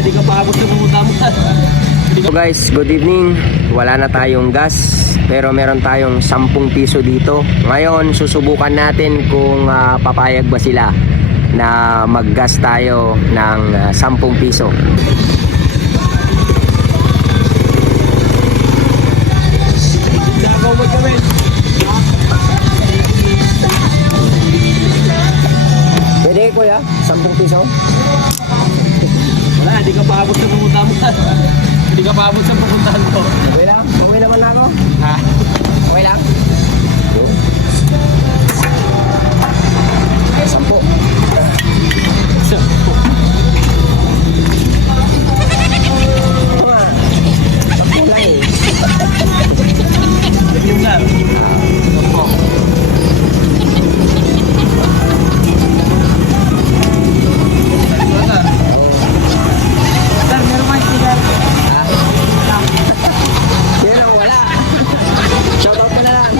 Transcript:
Hindi ka pa sa pumunta mo. So guys, good evening. Wala na tayong gas, pero meron tayong 10 piso dito. Ngayon, susubukan natin kung papayag ba sila na mag-gas tayo ng 10 piso. Gagaw mo kami. Pwede kuya, 10 piso? Wala, hindi ka pa sa pumunta mo. Hindi ka pa sa pupuntahan ko. Okay lang, okay naman ako. Ha? Okay lang. 10. Yun lang. Opo. Sir, meron kayo sila. Yun lang, wala. Shoutout ko na lang.